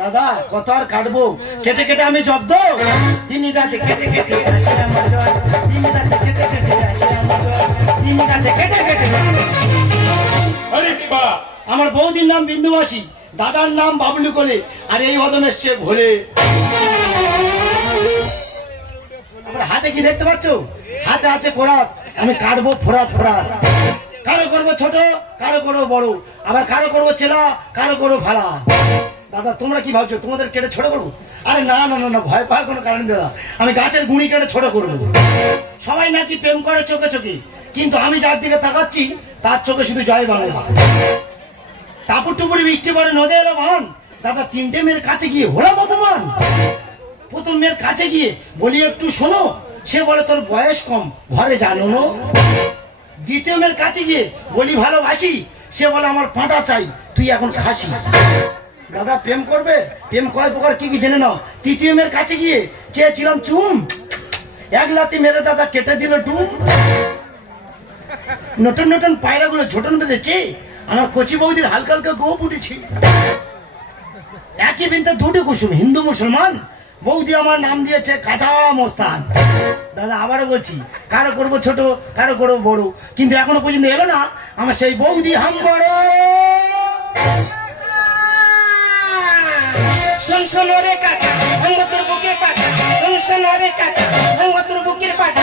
দাদা কত আর কাটবো? কেটে কেটে আমি জব্দ। দিন রাতে কেটে কেটে আসে আমার জল। রাতে কেটে কেটে আসে আমার জল। দিন রাতে কেটে কেটে আমার বৌদির নাম বিন্দুবাসী দাদার নাম বাবলু করে আর এই হদম এসছে ভোলে। হাতে কি দেখতে পাচ্ছ? হাতে আছে ফোরাত। আমি কাটবো ফোরাত ফোরাত। কারও করব ছোট, কারও করব বড়। আবার কারও করব চেলা, কারও করব ভাড়া দাদা, তোমরা কি ভাবছ? তোমাদের কেটে ছোট করব? আরে না না না না, ভয় পাওয়ার কোনো কারণ দাদা। আমি গাছের গুঁড়ি কেটে ছোট করব। সবাই নাকি প্রেম করে চোখে চোখে। কিন্তু আমি যার দিকে তাকাচ্ছি, তার চোখে শুধু জয় বাংলা। টাপুর টুপুর বৃষ্টি পড়ে, নদী এলো ভান দাদা, তিনটে মেয়ের কাছে গিয়ে হলাম অপমান। প্রথম মেয়ের কাছে গিয়ে বলি, একটু শোনো, সে বলে তোর বয়স কম, ঘরে জানো না? দ্বিতীয় মেয়ের কাছে গিয়ে বলি, ভালোবাসি? সে বলে, আমার পাঁটা চাই, তুই এখন খাসি দাদা, প্রেম করবে? প্রেম কয় প্রকার, কি কি জেনে নাও? তৃতীয় মেয়ের কাছে গিয়ে চেয়েছিলাম চুম, এক লাতি মেরে দাদা কেটে দিল ডুম। নতুন নতুন পায়রাগুলো ঝোটন বেঁধেছে, আমার কচি বৌদির হালকা হালকা গোপ উঠেছে। একই বিনতে দুটি কুসুম, হিন্দু মুসলমান বৌদি আমার নাম দিয়েছে কাটা মস্তান। দাদা, আবারও বলছি, কারও করব ছোট, কারও করব বড়। কিন্তু এখনও পর্যন্ত এলো না, আমার সেই বৌদি হাম বড় শোন রে কাটা অঙ্গ তোর বুকের পাটা। শোন রে কাটা অঙ্গ তোর বুকের পাটা।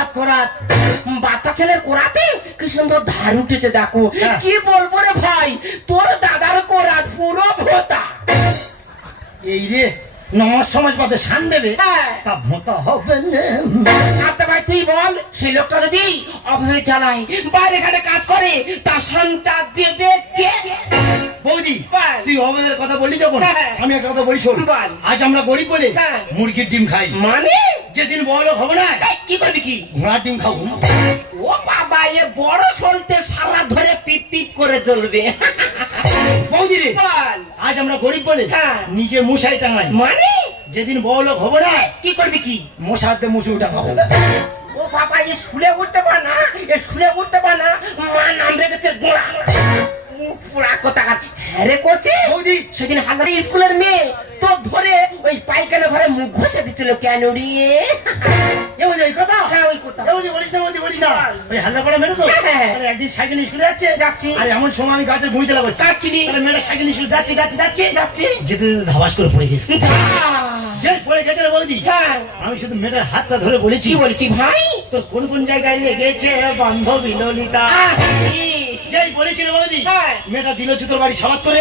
কোরাত কোরাত। বাচ্চা ছেলের কোরাতে কি সুন্দর ধার উঠেছে দেখো। হ্যাঁ। কি বলব রে ভাই? তোর দাদার কোরাত পুরো ভোতা। এই রে নমস্কার সমাজ পাতে শান দেবে? হ্যাঁ। তা ভোতা হবে না। আচ্ছা তুই বল সেই লোকটা যদি অভাবে চালায় বাইরে ঘাটে কাজ করে তা সন্তান দেবে কে? বৌদি তুই অবেদের কথা বললি যখন হ্যাঁ। আমি একটা কথা বলি শোন। আজ আমরা গরিব বলে হ্যাঁ। মুরগির ডিম খাই। মানে? যেদিন বড় হব না কি করবি কি? ঘোড়ার ডিম খাব। ও বাবা এ বড় সলতে সারা ধরে পিপ পিপ করে চলবে বৌদি রে বল। আজ আমরা গরিব বলে হ্যাঁ। নিজে মশাই টাঙাই। মানে? যেদিন বড় লোক হব না কি করবি কি? মশাতে মুসুর খাব ও বাবা এ শুলে উঠতে পার না এ শুলে উঠতে পার না। মা নাম রেখেছে গোড়া। পুরা কথা হ্যাঁ রে কোচে বৌদি। সেদিন হাজারি স্কুলের মেয়ে তো ধরে ওই পাইখানা ঘরে মুখ ঘষে দিচ্ছিল কেন রে? এ বৌদি ওই কথা? হ্যাঁ ওই কথা। এ বৌদি বলিস না বৌদি বলিস না। ওই পড়া তো? হ্যাঁ। একদিন সাইকেল স্কুলে যাচ্ছে। যাচ্ছি। আর এমন সময় আমি গাছের করছি তাহলে মেয়েটা সাইকেল স্কুলে যাচ্ছে যাচ্ছে যাচ্ছে। যাচ্ছি। যেতে ধাবাস করে পড়ে গেছে। পড়ে গেছে রে বৌদি। হ্যাঁ। আমি শুধু মেয়েটার হাতটা ধরে বলেছি। বলছি ভাই? তো কোন কোন জায়গায় লেগেছে বান্ধবী ললিতা? যেই বলেছিল বৌদি। হ্যাঁ। মেয়েটা দিল জুতোর বাড়ি সবাত করে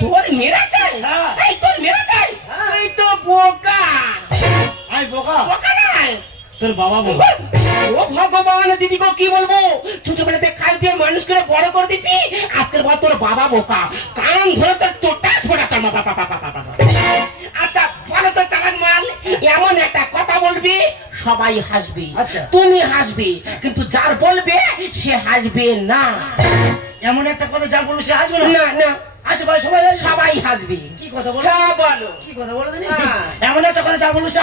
তোর মেরা চাই? হ্যাঁ। এই তোর মেরা চাই? হ্যাঁ। এই তো বোকা। আই বোকা। বোকা নাই। তোর বাবা বোকা ও ভগবান দিদি গো কি বলব? ছোটবেলাতে খাই দিয়ে মানুষ করে বড় করে দিচ্ছি আজকের পর তোর বাবা বোকা। কান ধরে তোর তোরটা ছোটা তোর বাবা বাবা বাবা। এমন একটা কথা বলবি সবাই হাসবে। আচ্ছা। তুমি হাসবে কিন্তু যার বলবে সে হাসবে না। এমন একটা কথা যা বলবে সে হাসবে না? না না। আসে ভাই সবাই আসবে সবাই হাসবে। কি কথা বলো? বলো। কি কথা বলো হ্যাঁ। এমন একটা কথা যা বলব সে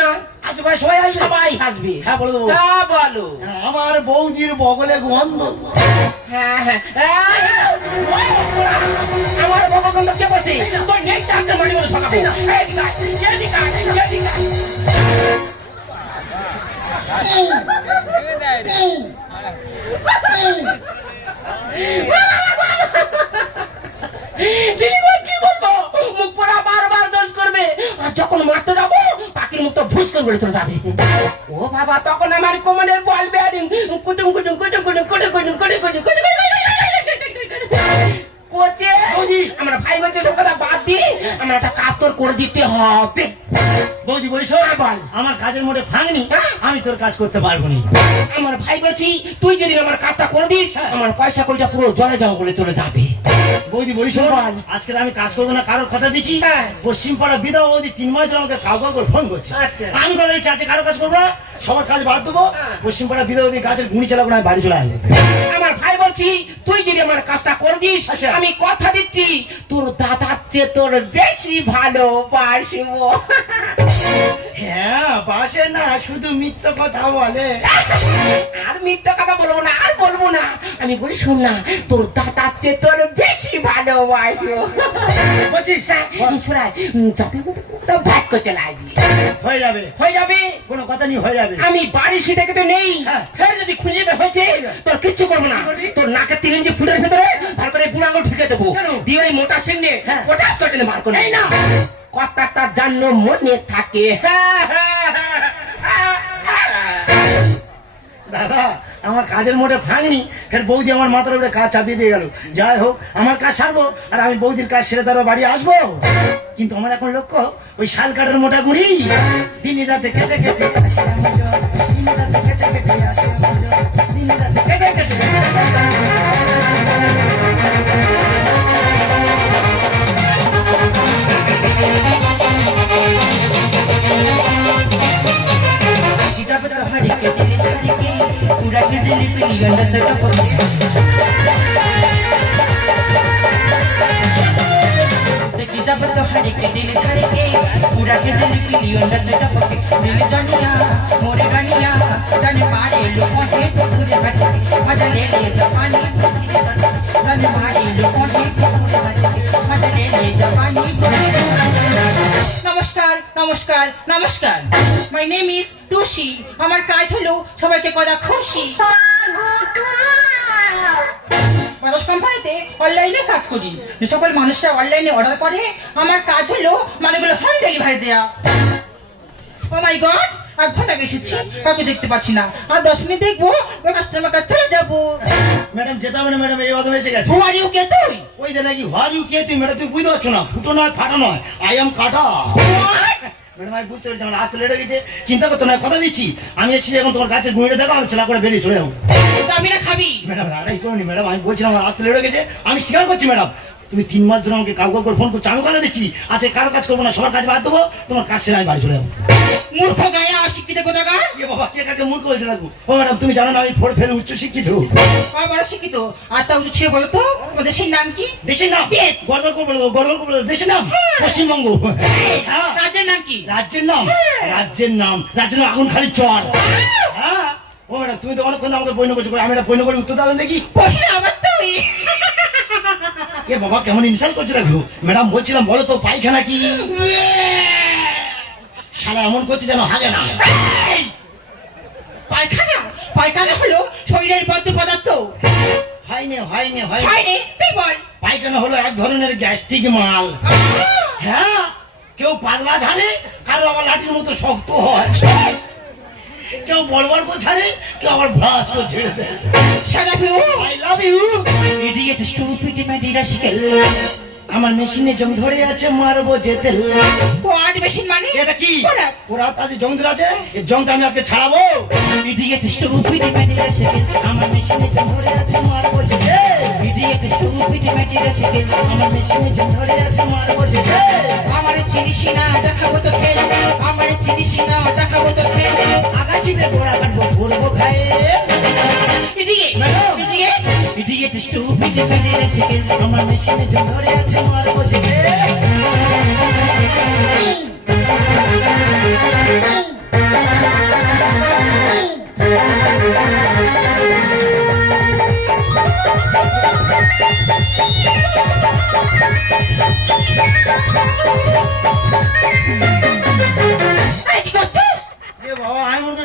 না? আসে ভাই সবাই আসবে সবাই হাসবে। হ্যাঁ বলো। দেবো হ্যাঁ বলো আমার বৌদির বগলে গন্ধ। হ্যাঁ হ্যাঁ। আমার বাবা কে বসে তোর মারি বলে এই বলে যাবে ও বাবা তখন আমার কোমরের বল কুটুম কুটুম কুটুম কুটুম কুটুম কুটুম কুটুম কুটুম কুটুম হ্যাঁ, বল। কাজের মোটে ভাঙনি হ্যাঁ। আমি তোর কাজ করতে পারব না আমার ভাই বলছি তুই যদি আমার কাজটা করে দিস হ্যাঁ। আমার পয়সা কইটা পুরো জলে জঙ্গলে চলে যাবে বৌদি। আজকে আমি কাজ করব না কারোর কথা দিচ্ছি হ্যাঁ। পশ্চিম পাড়া বিধা বৌদি তিন মাস ধরে আমাকে কাউ কাউ করে ফোন করছে আচ্ছা। আমি কথা দিচ্ছি আজকে কারও কাজ করব না সবার কাজ বাদ দেবো। পশ্চিম পাড়া বিধা বৌদি গাছের গুঁড়ি চালাবো না আমি বাড়ি চলে আসব আমার ভাই বলছি তুই যদি আমার কাজটা আচ্ছা। আমি কথা দিচ্ছি তোর দাদার চেয়ে তোর বেশি ভালোবাসবো হ্যাঁ বাসে না শুধু মিথ্য কথা বলে আর মিথ্যা কথা বলব না আর বলব না আমি বলি শোন না তোর দাদার চেয়ে তোর বেশি বলছিস? হ্যাঁ, বল। চাপে তো? ভাত করে চলে আসবি হয়ে যাবে। হয়ে যাবে? কোনো কথা নেই হয়ে যাবে। আমি বাড়ি সেটাকে তো নেই। হ্যাঁ। ফের যদি খুঁজে যেতে হয়েছে তোর কিচ্ছু করব না। তোর নাকের তিন ইঞ্চি ফুটের ভেতরে ভালো করে বুড়ো আঙুল ঢুকে দেবো? দিয়ে ওই মোটা সিংহে হ্যাঁ। পটাশ করে বার করে না। কথাটা জানো মনে থাকে। হ্যাঁ। দাদা আমার কাজের মোটে ভাঙনি, ফের বৌদি আমার মাথার উপরে কাজ চাপিয়ে দিয়ে গেল। যাই হোক, আমার কাজ সারবো, আর আমি বৌদির কাজ সেরে তারও বাড়ি আসব। কিন্তু আমার এখন লক্ষ্য, ওই শাল কাঠের মোটা গুড়ি। দিন রাতে কেটে কেটে কেটে কেটে রাতে কেটে কেটে पूरा के दिल पे लियंडा सेट देखी जब तो हरे के दिल करके पूरा के दिल पे लियंडा सेट दिल जानिया मोरे रानिया जाने मारे लोगों से तो तुझे हटे मजा ले ले जवानी जाने নমস্কার নমস্কার। মাই নেম ইজ টুসি আমার কাজ হলো সবাইকে করা খুশি। মানুষ কোম্পানিতে অনলাইনে কাজ করি। যে সকল মানুষরা অনলাইনে অর্ডার করে আমার কাজ হলো মানেগুলো হোম ডেলিভারি দেয়া। ও মাই গড এক ঘণ্টা এসেছি কাউকে দেখতে পাচ্ছি না। আর দশ মিনিট দেখব ওই কাস্টমার কাছে চলে যাব। ম্যাডাম যেতে হবে না ম্যাডাম এই কথা এসে গেছে। হু আর ইউ কে তুই? ওই যে নাকি হার ইউ কে তুই? ম্যাডাম তুই বুঝতে পারছ না। ফুটো নয় ফাটা নয়। আই এম কাটা ম্যাডাম আমি বুঝতে পারছি আমার আসতে লেট হয়ে গেছে চিন্তা করতো না কথা দিচ্ছি। আমি এসেছি এখন তোমার গাছের গুঁড়িটা দেখো আমি ছেলা করে বেরিয়ে চলে যাব। যাবি না খাবি? ম্যাডাম করুন ম্যাডাম আমি বলছিলাম আমার আসতে লেট হয়ে গেছে আমি স্বীকার করছি ম্যাডাম। তুমি তিন মাস ধরে আমাকে কাউ কাউ করে ফোন করছ আমি কথা দিচ্ছি। আজকে কারও কাজ করব না সবার কাজ বাদ দেবো তোমার কাজ সেরে আমি বাড়ি চলে যাব। মূর্খ গায়া অশিক্ষিত কোথাকার? এ বাবা কে কাকে মূর্খ বলছে দেখো? ও ম্যাডাম তুমি জানো না আমি ফোর ফেলে উচ্চ শিক্ষিত। আমার শিক্ষিত। আর তা ছিল বলো তো সেই নাম কি? দেশের নাম. গর্ব করব গর্ব করব দেশের নাম? পশ্চিমবঙ্গ। হ্যাঁ। রাজ্যের নাম কি? রাজ্যের নাম? রাজ্যের নাম। রাজ্যের নাম আগুন খালি চর। হ্যাঁ। ও ম্যাডাম তুমি তো অনেকক্ষণ আমাকে বৈন্য করছ আমি একটা বৈন্য করে উত্তর দাদা দেখি। আবার তুই এ বাবা কেমন ইনসাল্ট করছে দেখো। ম্যাডাম বলছিলাম বলো তো পায়খানা কি? শালা এমন করছে যেন হাগে না। পায়খানা? পায়খানা হলো শরীরের বদ্ধ পদার্থ। হয়নি হয়নি হয়নি। তুই বল। পায়খানা হলো এক ধরনের গ্যাস্ট্রিক মাল। হ্যাঁ কেউ পাতলা ছাড়ে কারও আবার লাঠির মতো শক্ত হয়। কেউ বড় বড় ছাড়ে কেউ আবার ভ্রাস করে ছেড়ে দেয় up, you I love you idiot, stupid, material. আমার মেশিনে জং ধরে আছে মারবো যেতে What machine মানে? এটা কি ওরা। আজ জং ধরে আছে এই জংটা আমি আজকে ছাড়াবো Idiot, stupid, material. আমার মেশিনে জং ধরে আছে মারবো যেতে Idiot, stupid, material. আমার মেশিনে জং ধরে আছে মারবো আমার চিনিস না দেখাবো তো ফেল আমার চিনিস না দেখাবো তো ফেল আগাছিতে গোড়া কাটবো ঘুরবো খায়ে Idiot, Madam. idiot, idiot, stupid, material. আমার মেশিনে জং ধরে আছে মারবো এই,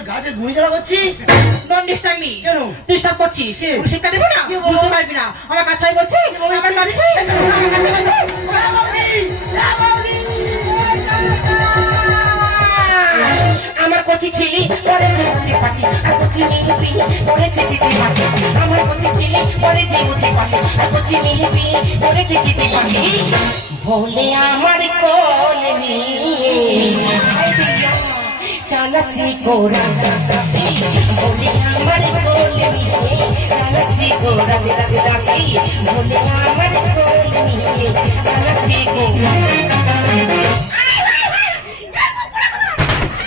গাছের গুঁড়ি চালা করছি disturb me. কেন? Disturb করছিস? শিক্ষা দেবো না? বুঝতে পারবি না। আমার কাছে বলছি? আমার কাছে? আমার কাছে? আমার কচি ছেলে, পরে যে বুদ্ধি পাতি আর কচি মেয়ে বিয়ে পড়েছে চিঠি পাতি আমার কচি ছেলে, পরে যে বুদ্ধি পাতি আর কচি মেয়ে বিয়ে পড়েছে চিঠি পাতি হলে আমার কোল নিয়ে চালাচ্ছি গোরা বলে আমার কোল নিয়ে চালাচ্ছি গোরা দিলা দিলা বলে আমার কোল নিয়ে চালাচ্ছি গোরা করে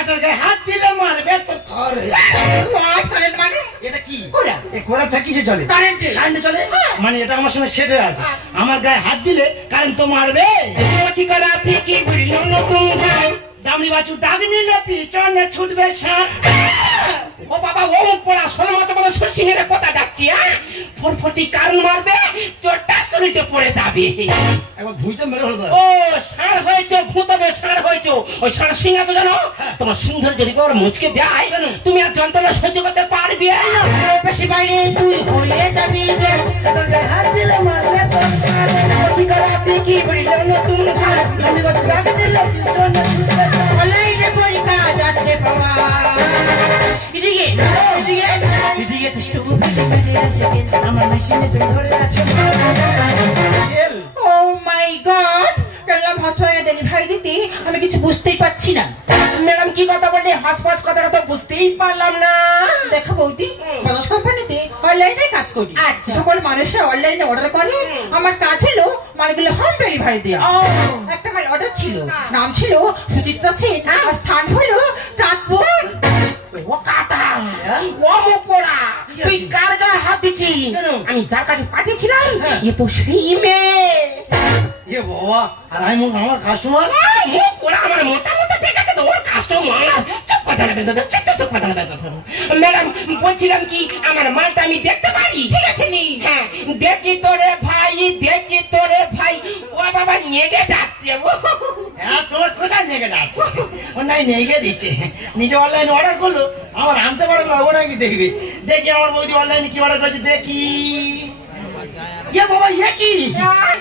কাটার গায়ে হাত দিলে মারবে তো খর মাছ মানে? এটা কি? কোরা এই কোরাটা কিসে চলে? কারেন্টে কারেন্টে চলে? মানে এটা আমার সঙ্গে সেট হয়ে। আছে আমার গায়ে হাত দিলে কারেন্ট তো মারবে। দামি বাচু বুঝলো নতুন বাছু নিলে পিছনে ছুটবে সাপ ও বাবা ও পড়া শোনা মাছ বলে সরষি মেরে কথা ডাকছি হ্যাঁ? ফটফটি কারণ মারবে চোর টাস পড়ে যাবে। একবার ভুইতে মেরে হলো ও ষাঁড় হয়েছে ভূতবে ষাঁড় হয়েছে। ওই ষাঁড় সিং আছে জানো তোমার সিংহের যদি ওর মুচকে দেয় তুমি আর যন্ত্রণা সহ্য করতে পারবে। বেশি বাইরে তুই হয়ে যাবি রে হাত দিলে কি বলিল নতুন ঘর আমি কত গাছ দিল পিছনে বলাই বই কাজ আছে বাবা। এদিকে এদিকে। এদিকে টিস্টু আমার মেশিনে ধরে আছে। ও মাই গড কাল্লা ভাষায় ডেলিভারি দিতে আমি কিছু বুঝতেই পারছি না। ম্যাডাম কি কথা বললি? হাসপাস কথাটা তো বুঝতেই পারলাম না। দেখো বৌদি বাজাজ কোম্পানিতে অনলাইনে কাজ করি। আচ্ছা। সকল মানুষরা অনলাইনে অর্ডার করে। আমার কাজ হলো মালগুলো হোম ডেলিভারি দেওয়া। একটা মাল অর্ডার ছিল। নাম ছিল সুচিত্রা সেন। আর স্থান হলো চাঁদপুর। ও কাটা তুই কার গায়ে হাত দিচ্ছি আমি যার কাছে পাঠিয়েছিলাম হ্যাঁ। এ তো সেই মেয়ে। এ বাবা আর আমি আমার কাস্টমার মুখ ওরা আমার মোটা মোটা দেখেছে তো ওর কাস্টমার চুপ কথা না বেঁধে চুপ চুপ কথা না ম্যাডাম বলছিলাম কি আমার মালটা আমি দেখতে পারি? ঠিক আছে নি। হ্যাঁ দেখি তোরে ভাই দেখি তোরে ভাই। ও বাবা নেগে যাচ্ছে হ্যাঁ কোথায় নেগে যাচ্ছে? নিয়ে দিচ্ছে। নিজে অনলাইনে অর্ডার করল, আমার আনতে ও নাকি দেখবে? দেখি আমার বৌদি অনলাইনে কি অর্ডার করেছে, দেখি। ইয়ে বাবা ইয়ে কি?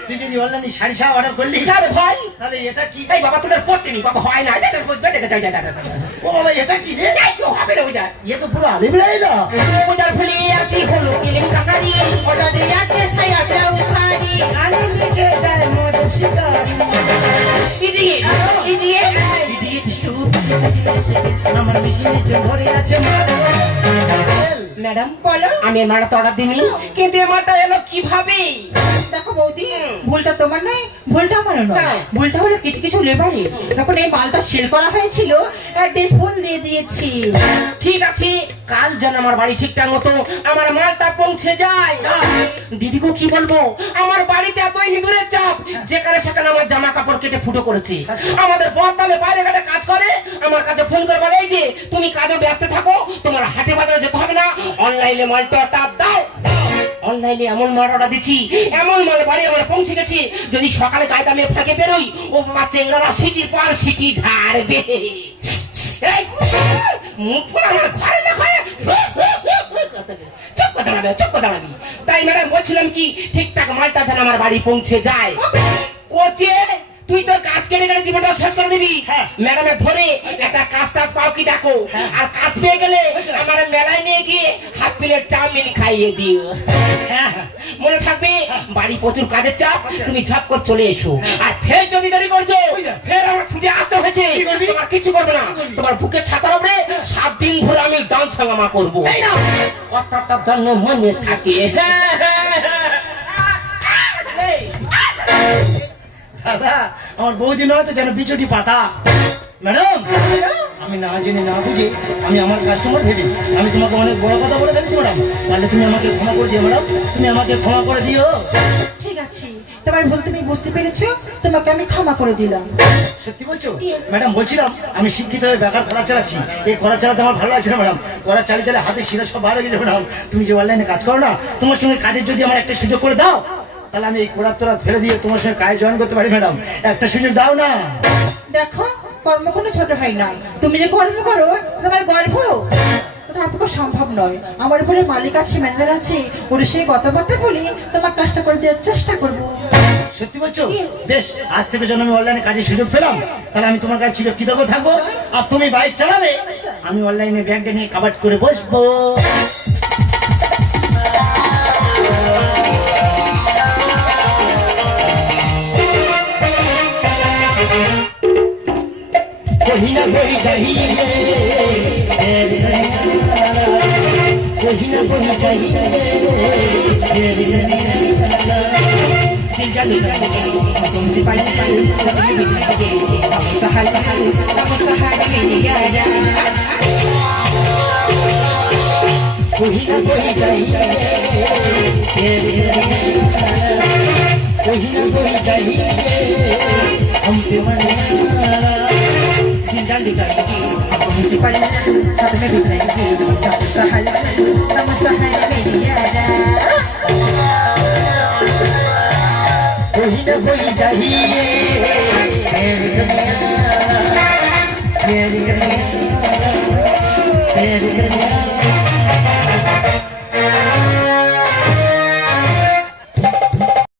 তুই যদি অনলাইনে শাড়ি শাড়ি অর্ডার করলি আরে ভাই। তাহলে এটা কি? এই বাবা তোদের পড়তে নি বাবা হয় না। দেখে যাই যাই ও বাবা এটা কি রে? হবে না ওইটা ইয়ে তো পুরো আলিমিলাই না পূজার ফুলে আছি হলো কাকারি। দিয়ে আছে শাড়ি যায় শিকারি। ইদিয়ে টিস্টু আমার মেশিনে ধরে আছে ম্যাডাম বলো। আমি এই মালটা অর্ডার দিনি কিন্তু এই মালটা এলো কীভাবে? দেখো বৌদি ভুলটা তোমার নয় ভুলটা আমার নয়। হ্যাঁ। ভুলটা হলো কিছু কিছু লেবারে। তখন এই মালটা সেল করা হয়েছিল অ্যাড্রেস ভুল দিয়ে দিয়েছি। ঠিক আছে। কাল যেন আমার বাড়ি ঠিকঠাক মতো আমার মালটা পৌঁছে যায়। দিদি গো কি বলব? আমার বাড়িতে এত ইঁদুরের চাপ যেখানে সেখানে আমার জামা কাপড় কেটে ফুটো করেছে। আমাদের বদলে বাইরে ঘাটে কাজ করে আমার কাছে ফোন করে বলে যে তুমি কাজে ব্যস্ত থাকো তোমার হাটে বাজারে যেতে হবে না। অনলাইনে মালটা অর্ডার দাও। অনলাইনে এমন মাল অর্ডার দিচ্ছি এমন মাল বাড়ি আমার পৌঁছে গেছে। যদি সকালে গায়ে মেয়ে ফাঁকে বেরোই ও বাবা চেংড়ারা সিটির পর সিটি ঝাড়বে। মুখ পুরো আমার ঘরে না হয়। চোখ কথা দাঁড়াবে চুপ কথা দাঁড়াবি। তাই ম্যাডাম বলছিলাম কি ঠিকঠাক মালটা যেন আমার বাড়ি পৌঁছে যায়। কোচে তুই তো কাজ কেটে কেটে জীবনটা শেষ করে দিবি। হ্যাঁ। ম্যাডামে ধরে একটা কাজ টাজ পাও কি ডাকো? আর কাজ পেয়ে গেলে আমার মেলায় নিয়ে গিয়ে হাফ প্লেট চাউমিন খাইয়ে দিও। হ্যাঁ। হ্যাঁ মনে থাকবে বাড়ি প্রচুর কাজের চাপ আচ্ছা। তুমি ঝাপ করে চলে এসো। আর ফের যদি দেরি করছ ফের আমার ছুটি আসতে হয়েছে। তোমার কিছু করবে না। তোমার বুকের ছাতার উপরে সাত দিন ধরে আমি ডান্স হাঙ্গামা করব। এই নাও। কথাটা যেন মনে থাকে। দাদা আমার বৌদি নয় তো যেন বিচুটি পাতা। ম্যাডাম আমি না জেনে না বুঝে আমি আমার কাস্টমার ভেবে আমি তোমাকে অনেক বড় কথা বলে ফেলেছি ম্যাডাম। তাহলে তুমি আমাকে ক্ষমা করে দিও ম্যাডাম। তুমি আমাকে ক্ষমা করে দিও। ঠিক আছে। আছে তোমার ভুল তুমি বুঝতে পেরেছ তোমাকে আমি ক্ষমা করে দিলাম। সত্যি বলছো? ম্যাডাম বলছিলাম আমি শিক্ষিত হয়ে বেকার করা চালাচ্ছি এই করা চালাতে আমার ভালো লাগছে না ম্যাডাম। করা চালিয়ে চালিয়ে হাতে শিরা সব বার হয়ে গেছে ম্যাডাম। তুমি যে অনলাইনে কাজ করো না তোমার সঙ্গে কাজের যদি আমার একটা সুযোগ করে দাও তাহলে আমি এই কোড়ার তোরা ফেলে দিয়ে তোমার সঙ্গে কাজে জয়েন করতে পারি ম্যাডাম। একটা সুযোগ দাও না। দেখো কর্ম কোনো ছোট হয় না। তুমি যে কর্ম করো তোমার গর্ব। সম্ভব নয়। আমার উপরে মালিক আছে ম্যানেজার আছে ওর সেই কথাবার্তা বলি তোমার কাজটা করে দেওয়ার চেষ্টা করব। সত্যি বলছো? বেশ আজ থেকে যখন আমি অনলাইনে কাজের সুযোগ পেলাম তাহলে আমি তোমার কাছে চিরকৃতজ্ঞ থাকব। আর তুমি বাইক চালাবে আচ্ছা। আমি অনলাইনে ব্যাগটা নিয়ে কাবার করে বসবো। कहीं ना कोई चाहिए कहीं ना कोई चाहिए कोई ना कोई चाहिए कोई ना कोई चाहिए हम पे मनाना जल जाएगी मुसीबत छत में बिखरेगी सब सहल सब सहल मेरी कोई न कोई चाहिए मेरी कन्या मेरी कन्या मेरी कन्या